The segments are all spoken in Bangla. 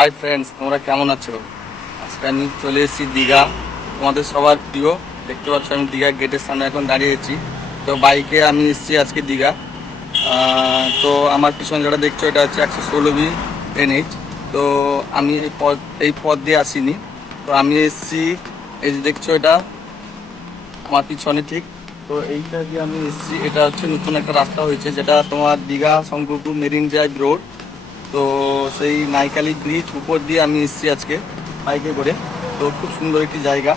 হাই ফ্রেন্ডস, তোমরা কেমন আছো? আজকে আমি চলে এসেছি দীঘা, তোমাদের সবার প্রিয়। দেখতে পাচ্ছ আমি দীঘা গেটের সামনে এখন দাঁড়িয়েছি। তো বাইকে আমি এসেছি আজকে দীঘা। তো আমার পিছনে যেটা দেখছো এটা হচ্ছে 116B NH। তো আমি এই পথ দিয়ে আসিনি। তো আমি এসেছি, এই যে দেখছো এটা আমার পিছনে ঠিক। তো এইটা দিয়ে আমি এসেছি, এটা হচ্ছে নতুন একটা রাস্তা হয়েছে যেটা তোমার Digha Shankarpur marine drive road. তো সেই নাইকালি ব্রিজ উপর দিয়ে আমি এসেছি আজকে বাইকে করে। তো খুব সুন্দর একটি জায়গা,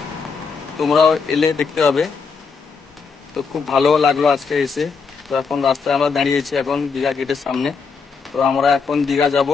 তোমরাও এলে দেখতে পাবে। তো খুব ভালো লাগলো আজকে এসে। তো এখন রাস্তায় আমরা দাঁড়িয়েছি এখন দীঘা গেটের সামনে। তো আমরা এখন দীঘা যাব।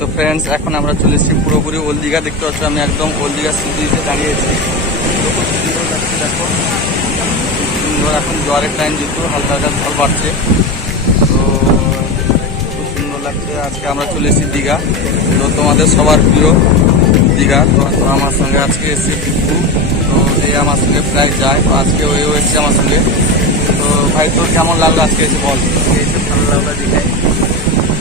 তো ফ্রেন্ডস, এখন আমরা চলে এসেছি পুরোপুরি ওল্ড দীঘা। দেখতে পাচ্ছ আমি একদম ওল্ড দীঘা সি বিচে দাঁড়িয়েছি। তো খুব সুন্দর লাগছে, দেখো সুন্দর। এখন জোয়ারের টাইম, যেহেতু হালকা হালকা জল বাড়ছে। তো খুব সুন্দর লাগছে। আজকে আমরা চলে এসেছি দীঘা। তো তোমাদের সবার প্রিয় দীঘা। তো আমার সঙ্গে আজকে এসেছি পিকু। তো এই আমার সঙ্গে প্রায় যায়। তো আজকে ওইও এসছে আমার সঙ্গে। তো ভাই, তোর কেমন লাগলো আজকে এসে বল? এসে ভালো লাগলো দীঘায়।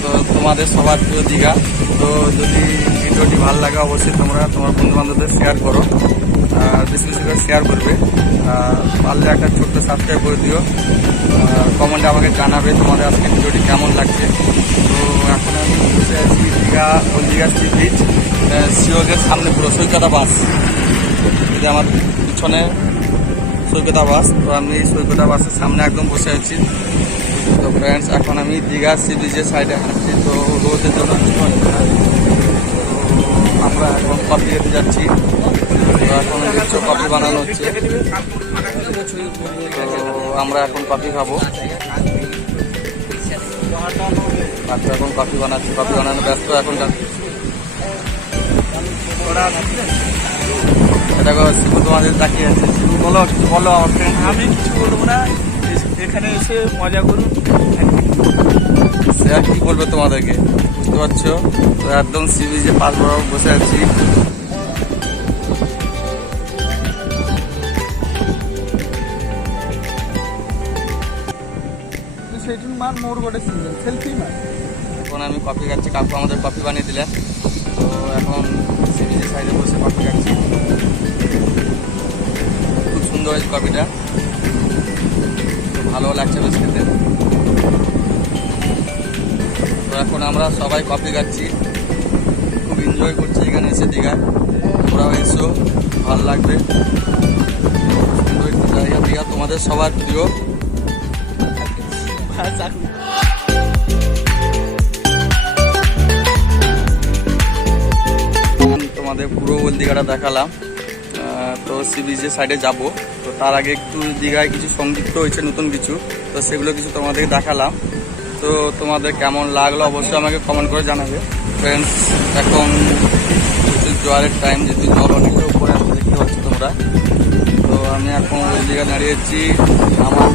তো তোমাদের সবার প্রিয় দীঘা। তো যদি ভিডিওটি ভালো লাগে অবশ্যই তোমরা তোমার বন্ধু বান্ধবদের শেয়ার করো, বেশি বেশি করে শেয়ার করবে। পারলে একটা ছোট্ট সাবস্ক্রাইব করে দিও। কমেন্টে আমাকে জানাবে তোমাদের আজকে ভিডিওটি কেমন লাগছে। তো এখন আমি বসে আছি দীঘা সি বিচ, সিওজের সামনে পুরো সৈকতা বাস। যদি আমার পিছনে সৈকত আবাস। তো আমি সৈকত আবাসের সামনে একদম বসে আছি। তো ফ্রেন্ডস, এখন আমি দীঘা সি বিচের সাইডে হাঁটছি। তো রোদের জন্য কিছু হচ্ছে না। তো আমরা এখন কফি খেতে যাচ্ছি। তো এখন দেখছো কফি বানানো হচ্ছে। তো আমরা এখন কফি খাবো। আচ্ছা, এখন কফি বানাচ্ছি, কফি বানানো ব্যস্ত এখন। দেখো শিবু তোমাদের তাকিয়ে আছে। শিবু বলো, কিছু বলো আমার ফ্রেন্ড। আমি কিছু বলবো না, এখানে এসে মজা করুন। সে আর কি বলবে তোমাদেরকে, বুঝতে পারছো। তো একদম সি বিচে পাশ বরাবর বসে আছি। সেটিং মার মোর গোটে সিজন সেলফি মার। এখন আমি কফি খাচ্ছি, কাকু আমাদের কফি বানিয়ে দিলেন। তো এখন সি বিচের সাইডে বসে কফি খাচ্ছি। খুব সুন্দর হয়েছে কফিটা, তো ভালো লাগছে বেশ খেতে। তো এখন আমরা সবাই কফি খাচ্ছি, খুব এনজয় করছি এখানে এসে দীঘায়। তোমরাও এসো, ভালো লাগবে। সুন্দর একটি জায়গা দীঘা, তোমাদের সবার প্রিয়। তোমাদের পুরো ওল দীঘাটা দেখালাম। তো সি বিচের সাইডে যাব। তো তার আগে একটু দীঘায় কিছু সংযুক্ত হয়েছে নতুন কিছু, তো সেগুলো কিছু তোমাদের দেখালাম। তো তোমাদের কেমন লাগলো অবশ্যই আমাকে কমেন্ট করে জানাবে। ফ্রেন্ডস, এখন প্রচুর জোয়ারের টাইম, যেহেতু জল অনেকটা উপরে আছে দেখতে পাচ্ছ তোমরা। তো আমি এখন ওই জায়গায় দাঁড়িয়েছি। আমার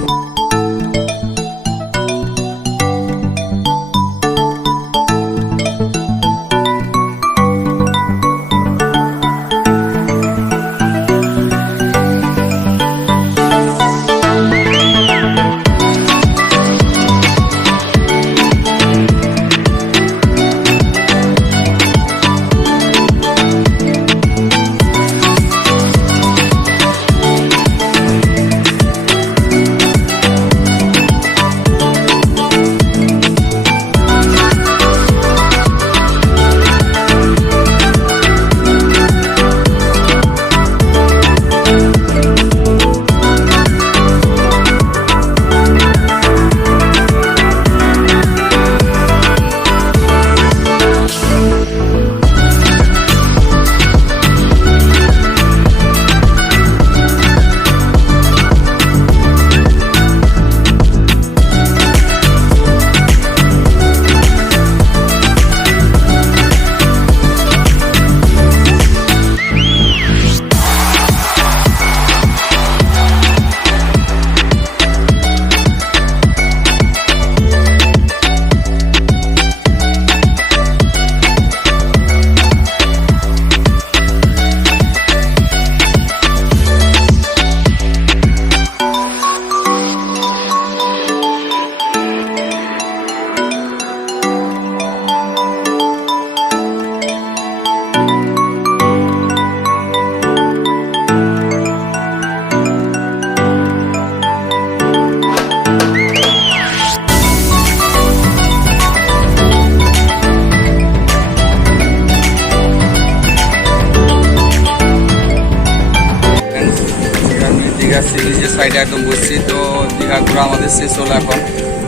দীঘা সি বিচের সাইডে একদম বসছি। তো দীঘা ঘোরা আমাদের শেষ হলো এখন।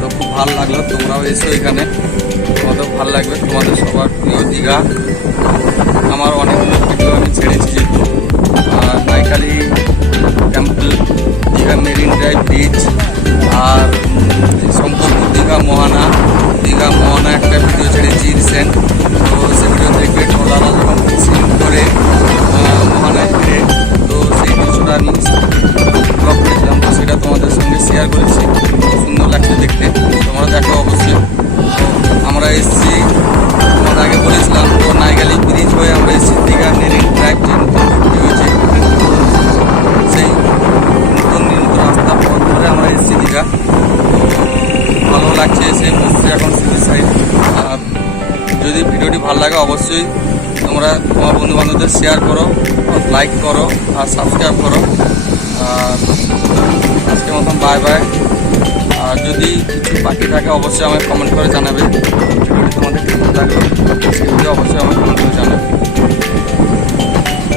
তো খুব ভালো লাগলো, তোমরাও এসো এখানে, তোমাদেরও ভালো লাগবে। তোমাদের সবার প্রিয় দীঘা। আমার অনেকগুলো ভিডিও আমি ছেড়েছি, যেহেতু Nayakali temple, Digha marine drive beach, আর শঙ্করপুর দীঘা মোহনা একটা ভিডিও ছেড়েছি রিসেন্ট। তো সে ভিডিও দেখবে দাদা যখন ফিক্সিং করে মোহনায় ফিরে, তো সেই কিছুটা আমি ব্লগ করেছিলাম। তো সেটা তোমাদের সঙ্গে শেয়ার করেছি, খুব সুন্দর লাগছে দেখতে, তোমরা দেখো অবশ্যই। তো আমরা এসেছি, তোমার আগে বলেছিলাম, তো নাইগালি ব্রিজ হয়ে আমরা এসেছি দীঘা মেরিন ড্রাইভ, যে নতুন ছুটি হয়েছে, সেই নতুন রাস্তা পথ ধরে আমরা এসেছি দীঘা। ভালো লাগছে এসে বসছি এখন সিটি সাইড। যদি ভিডিওটি ভালো লাগে অবশ্যই তোমরা তোমার বন্ধু বান্ধবদের শেয়ার করো, লাইক করো আর সাবস্ক্রাইব করো। আর আজকের মতন বাই বাই। আর যদি কিছু বাকি থাকে অবশ্যই আমাকে কমেন্ট করে জানাবে। ভিডিওটি তোমাদের কেমন লাগলো সেগুলি অবশ্যই আমাকে কমেন্ট করে জানাবে।